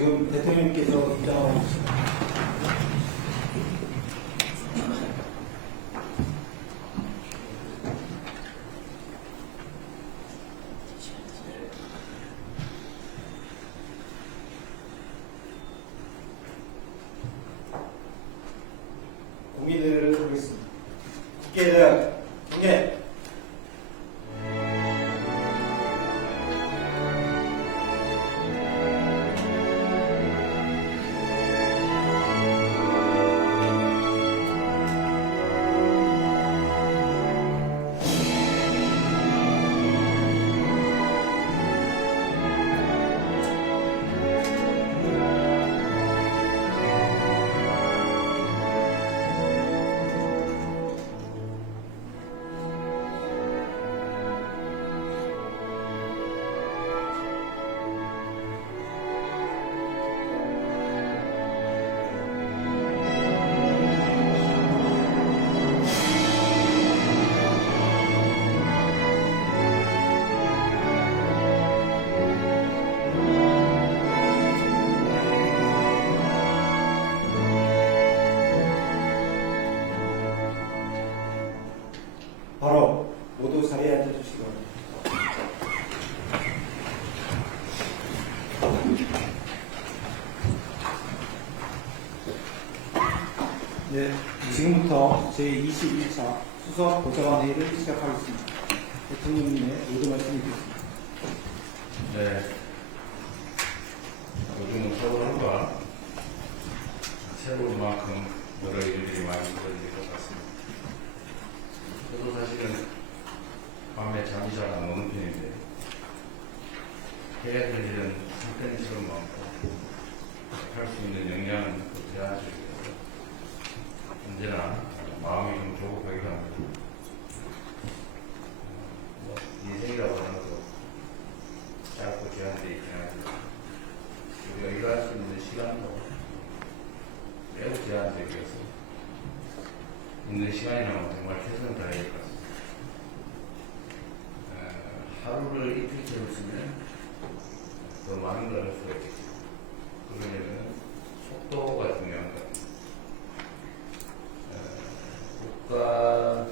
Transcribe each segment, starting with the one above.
지금 대통령께서 입장하고 있습니다. 공개대회를 하겠습니다. 국회의장 공개. 바로 모두 자리에 앉아주시기 바랍니다. 네, 지금부터 제21차 수석 보좌관 회의를 시작하겠습니다. 대통령님의 모두 말씀이 있겠습니다. 네. 요즘은 서울과 새로운만큼 여러 일들이 많이 벌어질 것 같습니다. 저도 사실은 밤에 잠이 잘 안 오는 편인데 해야 될 일은 한편처럼 많고 할 수 있는 역량은 제한적이어서 언제나 마음이 좀 조급하게 합니다. 인생이라고 하는 것도 짧고 제한되어 있긴 하지만 우리가 일할 수 있는 시간도 매우 제한적이어서 있는 시간이 나면 정말 최선을 다해야 될 것 같습니다. 하루를 이틀째로 쓰면 더 많은 걸 할 수가 있겠죠. 그러려면 속도가 중요한 것 같습니다. 국가의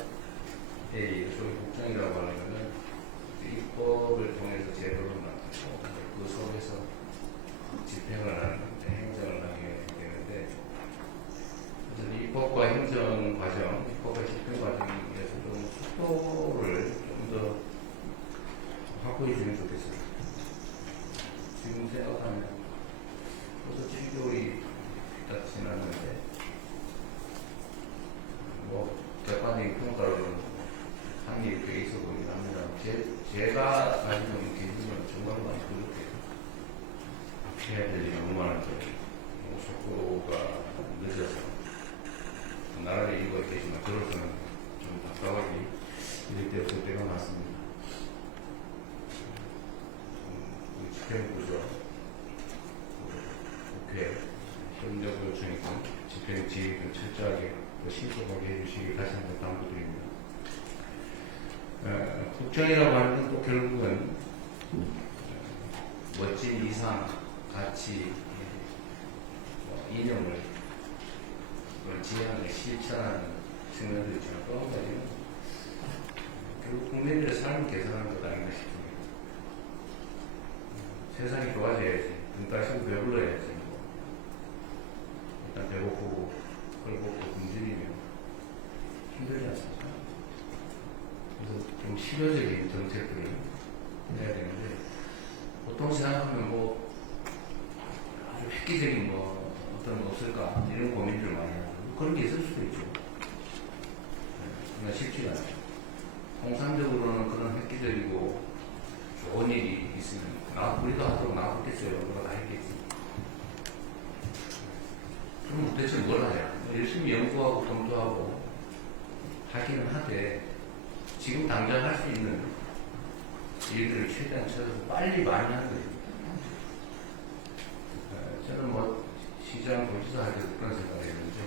소위 국정이라고 하는 것은 입법을 통해서 제도를 만들고 그 속에서 집행을 하는 행정을 하게 되는데 그래서 입법과 행정 과정, 입법과 집행 과정에서 좀 속도를 좀 더 확보해 주면 좋겠습니다. 지금 생각하면 벌써 7개월이 딱 지났는데 뭐 객관적인 평가로는 한일이 꽤 있어 보이긴 합니다. 제가 가지고 기준은 정말 많이 부족해요. 해야 될 일이 너무 많은데 속도가 늦어서 나라의 이유가 있겠지만 그렇다면 좀 답답하게 이럴 때 없을 때가 많습니다. 집행부죠. 국회 협력 요청이고 집행 지휘를 철저하게 신속하게 해주시길 다시 한번 당부드립니다. 국정이라고 하는 건 또 결국은 멋진 이상, 가치, 이념을 지향을 실천하는 측면도 있지만 또 한 가지는 결국 국민들의 삶을 개선하는 것 아닌가 싶습니다. 세상이 좋아져야지, 등 따시고 배불러야지. 일단 배고프고 헐벗고 굶주리면 힘들지 않습니까? 그래서 좀 실효적인 정책들을 해야 되는데 보통 생각하면 뭐 아주 획기적인 뭐 어떤 거 없을까 이런 고민들을 많이 하고 그런 게 있을 수도 있죠. 그러나 쉽지가 않죠. 통상적으로는 그런 획기적이고 좋은 일이 있으면 우리도 하도록 나쁘겠어요. 누가 다 했겠지. 그럼 도대체 뭘 하냐? 열심히 연구하고 검토하고 하기는 하되 지금 당장 할 수 있는 일들을 최대한 찾아서 빨리 많이 하는 거예요. 저는 뭐 시장 도지사 할 때도 그런 생각을 했는데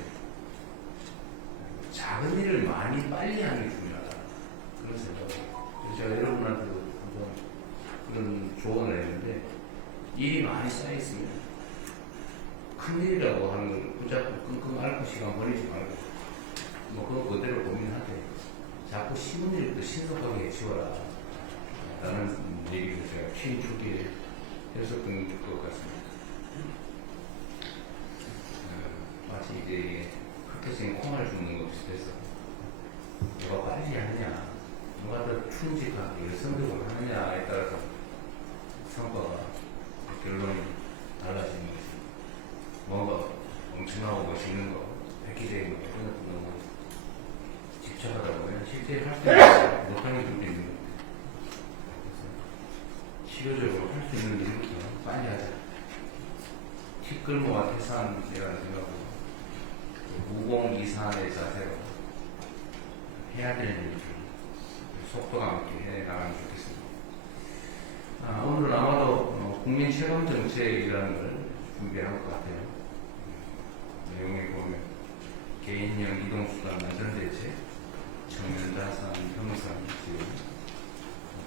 작은 일을 많이 빨리 하는 게 중요하다. 그런 생각을. 제가 여러분한테도 한번 그런 조언을 했는데 일이 많이 쌓여있으면 큰일이라고 하는 걸 붙잡고 끙끙 앓고 시간 버리지 말고 뭐 그거 그대로 고민하되 자꾸 쉬운 일부터 신속하게 해치워라 라는 얘기를 제가 취임 초기에 했었던 것 같습니다. 마치 이제 흩어진 콩알 줍는 것 비슷해서 누가 빨리 하느냐 누가 더 충직하게 열성적으로 하느냐에 따라서 성과가 결론이 달라지는 거죠. 뭔가 엄청나고 멋있는 거, 획기적인 거 이런 것도 너무 집착하다 보면 실제 할 수 있는 못하는 분도 있는 겁니다. 그래서 치료적으로 할 수 있는 일부터 빨리 하자. 티끌모아 태산이라는 생각으로 무공이산의 자세로 해야 되는 일들 속도감 있게 해나가면 좋겠습니다. 오늘 아마도 국민 체감 정책이라는 걸 준비한 것 같아요. 내용에 보면 개인형 이동수단 안전대책, 청년자산, 형상, 지원,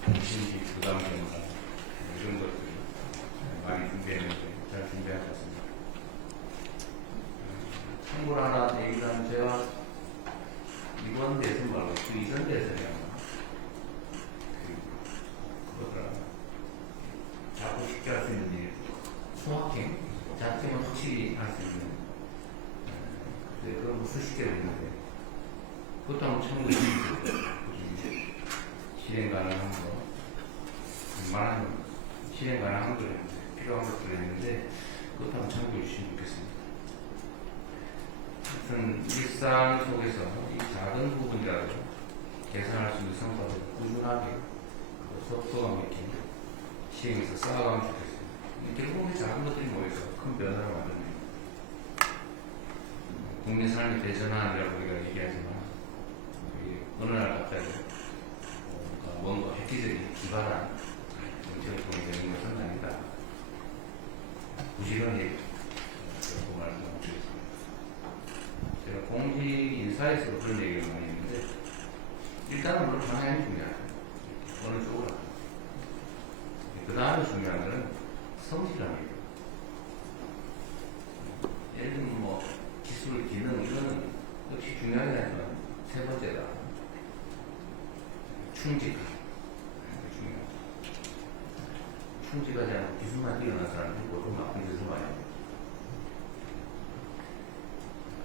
통신비 부담 경감 이런 것들 많이 준비했는데 잘 준비한 것 같습니다. 참고로 하나 얘기하면 제가 이번 대선 말고 그 이전 대선에 그거더라 자꾸 쉽게 할 수 있는 일 소확행 자체는 확실히 할 수 있는 그건 무슨 쉽게 되는데 그것도 한번 참고해 주시고 실행 가능한 거 웬만하면 실행 가능한 거 필요한 것들이 있는데 그것도 한번 참고해 주시면 좋겠습니다. 하여튼 일상 속에서 이 작은 부분이라도 개선할 수 있는 성과를 꾸준하게 속도감 있게 시행해서 쌓아가면 좋겠습니다. 결국은 작은 것들이 모여서 큰 변화를 만듭니다. 국민 삶의 대전환이라고 우리가 얘기하지만 어느 날 갑자기 뭔가 획기적인 기발한 정책을 되는 것은 아니다. 부지런히 그렇게 말씀드리겠습니다. 제가 공직 인사에서 그런 얘기를 많이 했는데 일단은 물론 방향이 중요하죠. 어느 쪽으로 가요. 그 다음에 중요한 것은 성실함이에요. 예를 들면 뭐 기술, 기능 이거는 역시 중요하긴 하지만 세 번째가 충직함. 중요하죠. 충직하지 않고 기술만 뛰어난 사람들이 보통 나쁜 짓을 많이 합니다.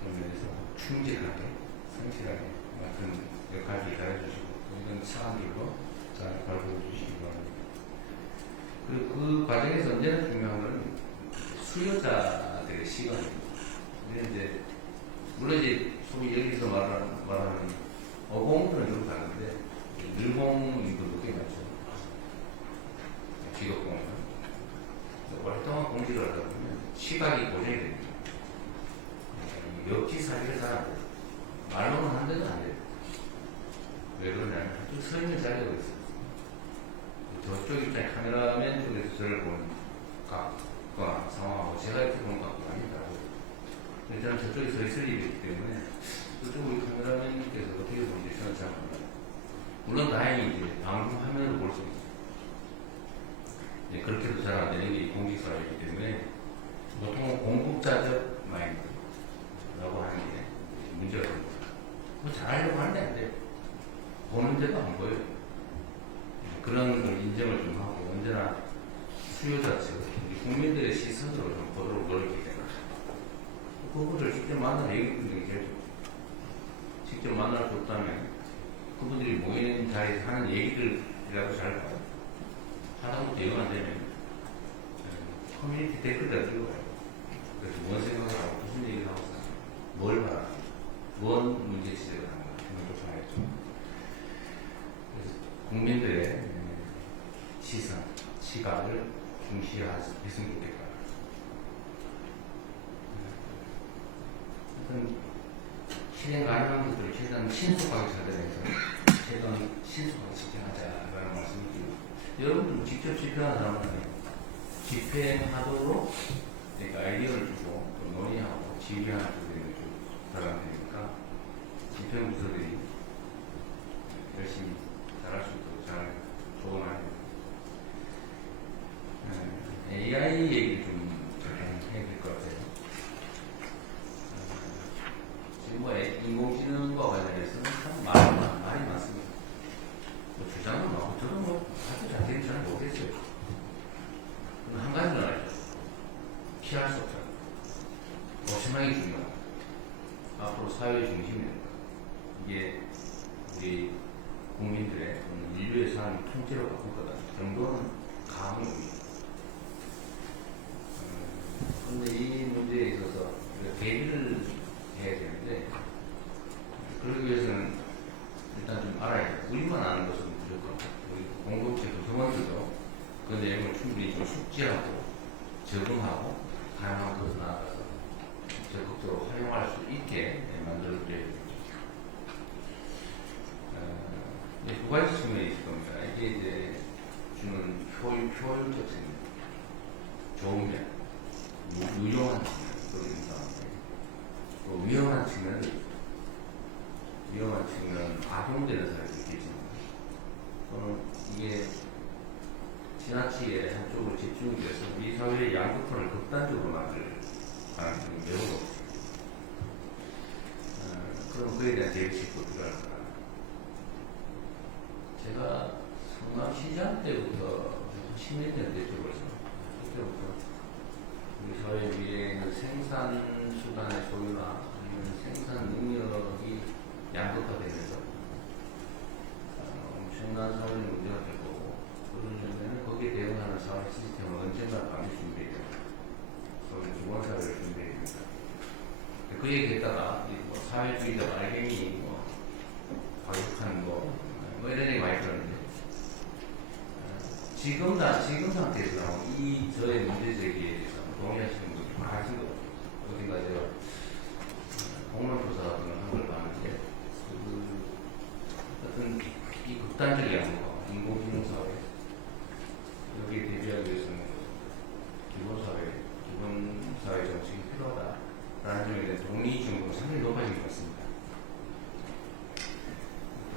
그런 면에서 충직하게, 성실하게 같은 역할을 잘해주시고 이런 사람들도 잘 가르쳐 주시기 바랍니다. 그리고 그 과정에서 언제나 중요한 건 수요자들의 시간입니다. 이제 물론 이제 소위 여기서 말하는 어공들은 좀 다른데 늘공인도 높게 많죠. 기독공은 오랫동안 공직을 하다 보면 시각이 고정이 됩니다. 역지사지가 잘 안 돼요. 말로는 한 대도 안 돼요. 왜 그러냐면 쭉 서 있는 자리가 있어요. 저쪽 입장 카메라맨 쪽에서 저를 보는 각과 상황하고 제가 이렇게 보는 각도가 아니다고. 저는 저쪽에 서 있을 일이 있기 때문에 저쪽 우리 카메라맨께서 어떻게 보는지 저는 잘 몰라요. 물론 다행히 이제 방송 화면으로 볼 수 있어요. 네, 그렇게도 잘 안 되는 게 공직사회이기 때문에 보통은 공급자적 마인드라고 하는 게 문제가 됩니다. 뭐 잘하려고 하는데 안 돼요. 보는데도 안 보여요. 그런 걸 인정을 좀 하고 언제나 수요자 측, 국민들의 시선으로 좀 보도록 노력해야 됩니다. 그분들 직접 만나는 얘기분들이 계속 직접 만날 수 없다면 그분들이 모이는 자리에서 하는 얘기들이라도 잘 봐요. 하다못해 영 안 되면 커뮤니티 댓글을 들어가요. 그래서 뭔 생각을 하고 무슨 얘기를 하고 뭘 바라 뭔 문제 지적을 하는가 이런 것도 봐야죠. 그래서 국민들의 시선, 시각을 중시했으면 좋겠다. 하여튼 실행 가능한 것들을 최대한 신속하게 찾아내서 최대한 신속하게 집행하자라는 말씀을 드리고 여러분들 직접 집행하는 사람은 아니에요. 집행하도록 아이디어를 주고 또 논의하고 지휘하는 쪽에 사람들이니까 집행부서들이 열심히 잘할 수 있도록 잘 조언합니다. AI 얘기를 좀 해야 될 것 같아요. 좀 통째로 바꾸거든. 정도는 감이 근데 이 문제에 있어서 우리가 대비를 해야 되는데 그러기 위해서는 일단 좀 알아야 돼. 우리만 아는 것은 무조건 우리 공동체 구성원들도 그 내용을 충분히 좀 숙지하고 적응하고 다양한 것을 나아가서 적극적으로 활용할 수 있게 만들어드려야 됩니다. 두 가지 측면이 있을 겁니다. 이게 이제 주는 효율적 측면, 좋은 면, 유용한 측면, 또 위험한 측면, 악용되는 사람이 있겠지만, 또는 이게 지나치게 한쪽으로 집중이 돼서 우리 사회의 양극화를 극단적으로 만들 가능성이 매우 높습니다. 그럼 그에 대한 대비책도 필요합니다. 제가 성남시장 때부터 10몇 년 됐죠, 벌써. 그때부터 우리 사회 위에 있는 생산 수단의 소유나 아니면 생산 능력이 양극화되면서 엄청난 사회 문제가 될 거고, 그러려면 거기에 대응하는 사회 시스템을 언젠가 많이 준비해야 됩니다. 소위 기본사회를 준비해야 됩니다. 그 얘기했다가 뭐 사회주의자 말갱이 과격한 이런 얘기 많이 들었는데 지금 상태에서 이 저의 문제 제기에 대해서 동의하시는 분이 많으신 것 같아요. 어딘가 제가 공론조사 같은 걸 한 걸 봤는데 어떤 이 극단적인 양극화, 인공지능사회 여기에 대비하기 위해서는 기본사회 정책이 필요하다라는 점에 대한 동의 정도가 상당히 높아진 것 같습니다.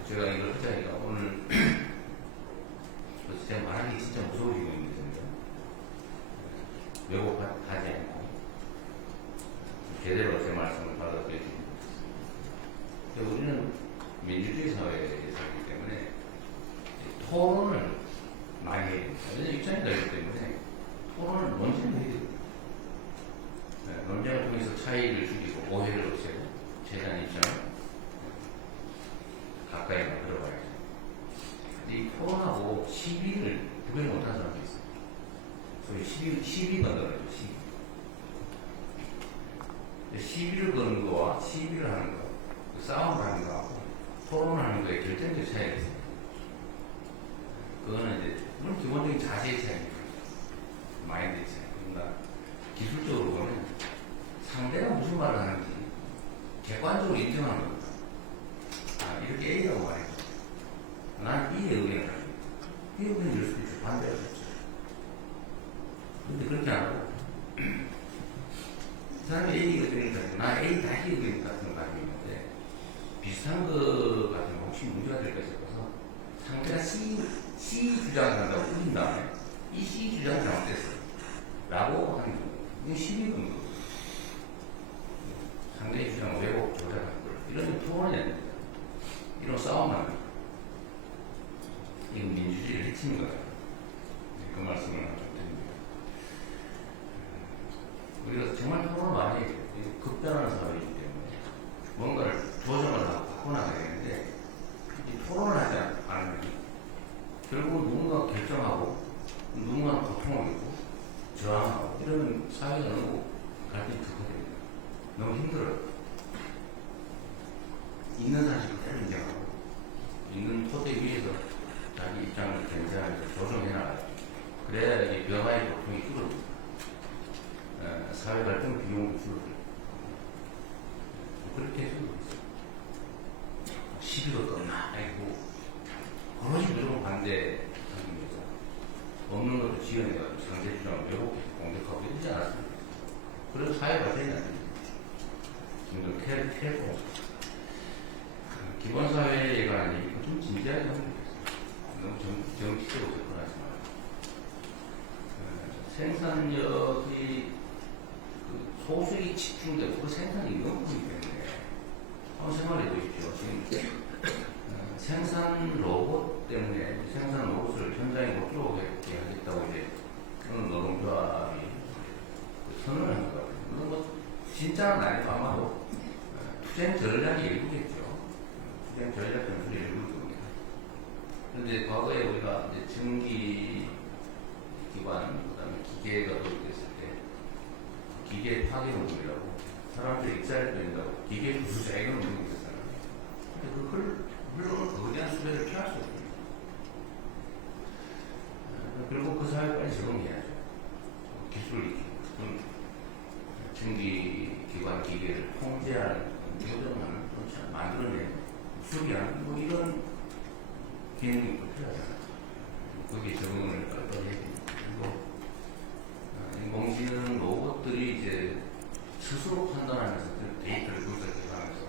제가 이걸 하자니까 오늘 제가 말하기 진짜 무서워지고 있거든요. 왜곡하지 않고 제대로 제 말씀을 받아들여주고 있습니다. 우리는 민주주의 사회에 살기 때문에 토론을 많이 해야 됩니다. 왜냐하면 입장이 다르기 때문에 토론을 논쟁을 해야 됩니다. 논쟁을 통해서 차이를 줄이고 오해를 없애고 최대한 입장을 가까이 만들어봐야죠. 근데 이 토론하고 시비를 구별 못하는 사람도 있어요. 소위 시비 건드려요, 시비를 거는 거와 시비를 하는 거, 싸움을 하는 거하고 토론을 하는 거에 결정적 차이가 있어요. 그거는 이제, 물론 기본적인 자세의 차이입니다. 마인드의 차이. 그러니까 기술적으로 보면 상대가 무슨 말을 하는지 객관적으로 인정하는 겁니다. 이렇게 A라고 말해요. 난 B의 의견을 가지고 B 의견이 이럴 수도 있죠. 반대할 수 있죠. 근데 그렇게 안 하고 이 사람이 A 의견을 가지고 난 A 다시 의견 같은 걸 가지고 있는데 비슷한 거 같은 거 혹시 문제가 될까 싶어서 상대가 C 주장을 한다고 우긴 다음에 이 C 주장을 잘못했어 라고 하는 거예요. 이게 시비건 거예요. 상대의 주장을 왜곡 조작하는 거예요. 이런 토론이 아닙니다. 이런 싸움을 합니다. 이건 민주주의를 해치는 거다. 그 말씀을 좀 드립니다. 우리가 정말 토론을 많이 해요. 급변하는 사회이기 때문에 뭔가를 조정을 하고 바꿔나가야 되는데 이 토론을 하지 않으면 결국 누군가 결정하고 누군가 고통을 겪고 저항하고 이러면 사회가 너무 갈등이 크거든요. 너무 힘들어요. 있는 사실을 그대로 인정하고 있는 토대 위에서 자기 입장을 견제하면서 조정해나가요. 그래야 이게 변화의 고통이 줄어듭니다. 사회 갈등 비용도 줄어들고 그렇게 해주고 있어요. 시비로 떴나 아니고 그러지 무조건 반대하기 위해서 없는 것도 지어내가지고 상대 주장을 왜곡해서 공격하고 이러지 않았습니다. 그래서 사회 발전이 안 됩니다. 지금 태고 기본사회에 관한 얘기가 좀 진지하게 하면 되겠습니다. 너무 정치적으로 접근하지 말고. 생산력이 소수에 집중되고 그 생산이 너무 크기 때문에 한번 생각해 보십시오. 지금 생산 로봇 때문에 생산 로봇을 현장에 못 들어오게 하겠다고 이제 어느 노동조합이 선언을 한 것 같아요. 물론 뭐 진짜는 아니고 아마도 투쟁 전략이 일부겠죠. 투쟁 전략 전술이 일부일 겁니다. 그런데 과거에 우리가 이제 증기 기관, 그다음에 기계가 도입됐을 때 기계 파괴 운동이라고 사람들이 익사를 빼낸다고 기계 부수자 이런 운동이 있었잖아요. 근데 그걸 물론 거대한 수혜를 피할 수 없습니다. 그리고 그 사회에 빨리 적응해야죠. 기술을 익히고 증기 기관 기계를 통제하는 조정하는 만들어내는 수리하는 뭐 이런 기능이 또 필요하잖아요. 거기에 적응을 빨리 해야 됩니다. 그리고 인공지능 로봇들이 이제 스스로 판단하면서 데이터를 분석해가면서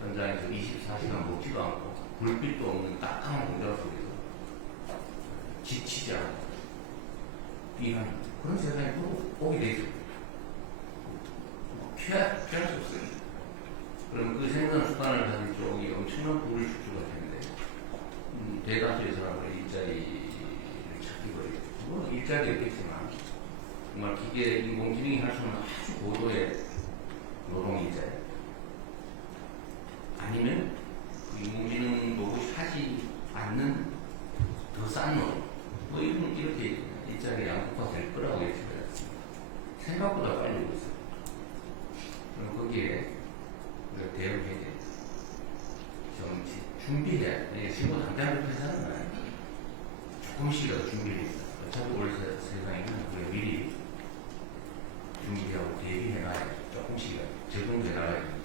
현장에서 24시간 먹지도 않고 불빛도 없는 딱딱한 공장 속에서 지치지 않고 일하는 그런 세상이 또 오게 되죠. 피할 수 없어요. 그럼 그 생산 습관을 가진 쪽이 엄청난 부를 축소가 되는데 대다수의 사람들이 일자리를 찾기 버리고 물론 일자리였겠지만 정말 기계 인공지능이 할 수 있는 아주 고도의 노동 일자리 아니면 그 인공지능 로봇이 하지 않는 더 싼 노동 뭐 이렇게 일자리 양극화 될 거라고 예측을 했습니다. 생각보다 빨리 오고 있어요. 그럼 거기에 대응해야 돼. 정치 준비해야 돼. 지금 당장 그렇게 하는 거예요. 조금씩이라도 준비를 했어. 어차피 올 세상에는 우리가 미리 준비하고 대비해 놔야 돼. 조금씩이라도 적응해 나가야 됩니다.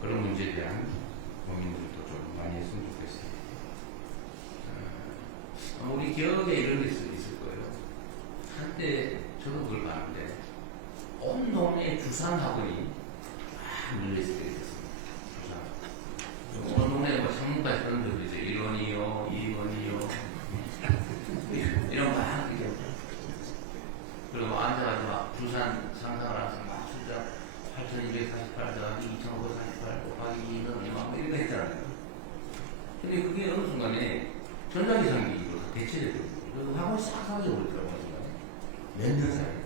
그런 문제에 대한 고민들도 좀 많이 했으면 좋겠습니다. 우리 기억에 이런 게 있을 거예요. 한때 저도 그걸 봤는데 온 동네에 주산 학원이 막 밀려있을 때가 있었습니다. 주산. 온 동네에 뭐 창문까지 그런 데도 이제 1원이요, 2원이요 이런 막 이렇게 그리고 앉아가지고 막 주산 상상을 하면서 막 숫자 8248 더하기 2548 곱하기 2는 막 이런 거 했잖아요. 근데 그게 어느 순간에 전자기상기로 대체되더라고요. 그리고 학원이 싹 사라져버리더라고요. 몇 년 사이에.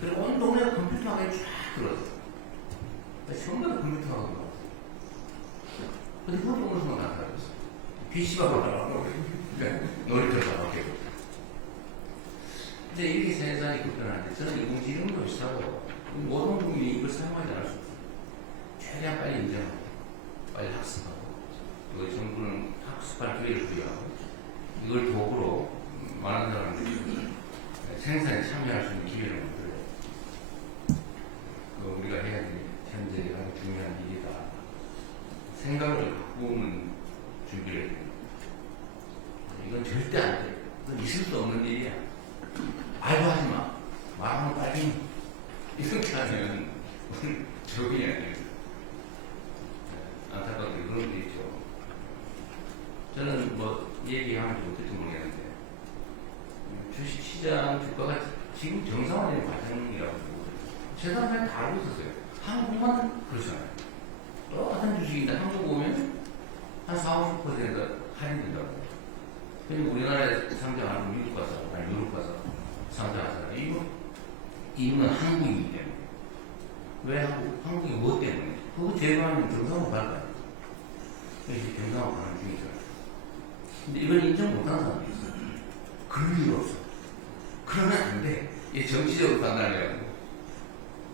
그리고 온 동네 컴퓨터가 쫙 들어왔어요. 전부 다 컴퓨터가 들어왔어요. 근데 그것도 어느 순간 안 사라졌어요. PC가 올라가고, 놀이터가 바뀌고. 근데 이렇게 세상이 급변하는데 저는 인공지능도 비슷하고 모든 국민이 이걸 사용하지 않을 수 없어요. 최대한 빨리 인정하고 빨리 학습하고 그리고 정부는 학습할 기회를 부여하고 이걸 도구로 많은 사람들이 생산에 참여할 수 있는 기회를 만들어요. 우리가 해야 될 현재 아주 중요한 일이다. 생각을 바꾸는 준비를 해야 됩니다. 이건 절대 안 돼. 이건 있을 수 없는 일이야. 말도 하지 마. 말하면 빨리. 이렇게 하면 적응이 안 됩니다. 안타깝게 그런 게 있죠. 저는 뭐 얘기하면 좀 어떨지 모르겠는데 주식시장 주가가 지금 정상화되는 과정이라고 세상 사람 다 알고 있었어요. 한국만 그렇잖아요. 똑같은 주식인데 한국 오면 한 40, 50% 할인된다고. 근데 우리나라에 상장하는 미국 가서, 아니 유럽 가서 상장하잖아요. 이유는 한국이기 때문에. 왜 한국이 뭐 때문에? 그거 제거하면 정상으로 갈 거야. 그래서 정상으로 가는 중이잖아요. 근데 이걸 인정 못하는 사람도 있어요. 그럴 리가 없어. 그러면 안 돼. 이게 정치적으로 판단해가지고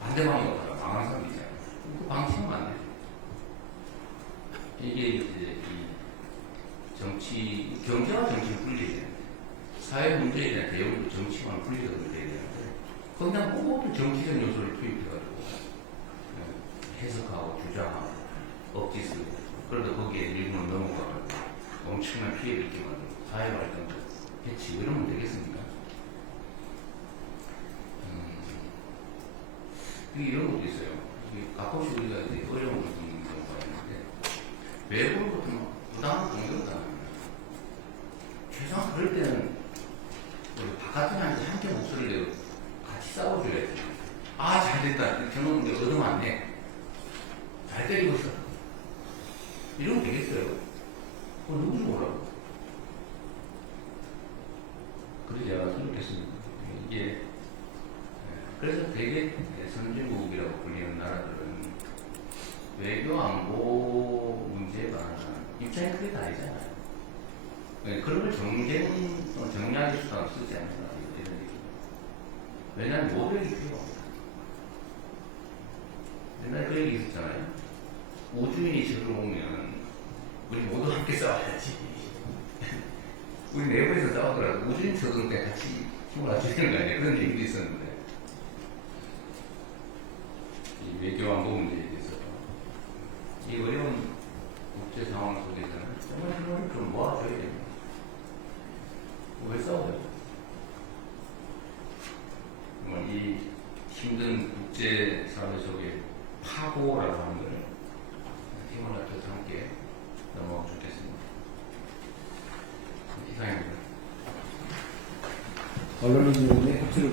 반대방이 없다가 망하는 사람이 있잖아요. 그 방치하면 안 되죠. 이게 이제 이 정치, 경제와 정치는 분리해야 되는데 사회 문제에 대한 대응도 정치와는 분리가 돼야 되는데 거기다 모든 정치적 요소를 투입해가지고 해석하고 주장하고 억지 쓰고 그러다 거기에 일부는 넘어가고 엄청난 피해를 입게 만들고 사회발전도 해치 이러면 되겠습니까? 이런 것도 있어요. 가끔씩 우리가 이제 어려운 것도 있는 경우가 있는데 외부로부터 부당한 공격을 당합니다. 최소한 그럴 때는 우리 바깥에한테 함께 목소리를 내고 같이 싸워줘야지. 아, 잘됐다. 저놈들 얻어맞네. 잘 때리고 있어. 이러면 되겠어요. 그건 누구지 뭐라고. 그래서 제가 생각했습니다. 이게 그래서 되게 선진국이라고 불리는 나라들은 외교 안보 문제에 관한 이 입장이 그게 다르잖아요. 네, 그런 걸 정리할 수가 쓰지 않나 이런 얘기. 왜냐하면 모델이 필요합니다. 옛날에 그 얘기 있었잖아요. 우주인이 지구를 오면 우리 모두 함께 싸워야지. 우리 내부에서 싸우더라도 우주인 저도 때 같이 힘을 합치는 거 아니에요? 그런 얘기도 있었는데 이 외교 안보 문제에 대해서 이 어려운 국제 상황 속에서는 정말 힘을 좀 모아줘야 됩니다. 왜 싸워요? 정말 이 힘든 국제 사회 속에 파고라고 하는 걸 힘을 합쳐서 함께 넘어가면 좋겠습니다. 이상입니다. 언론인들의 협조를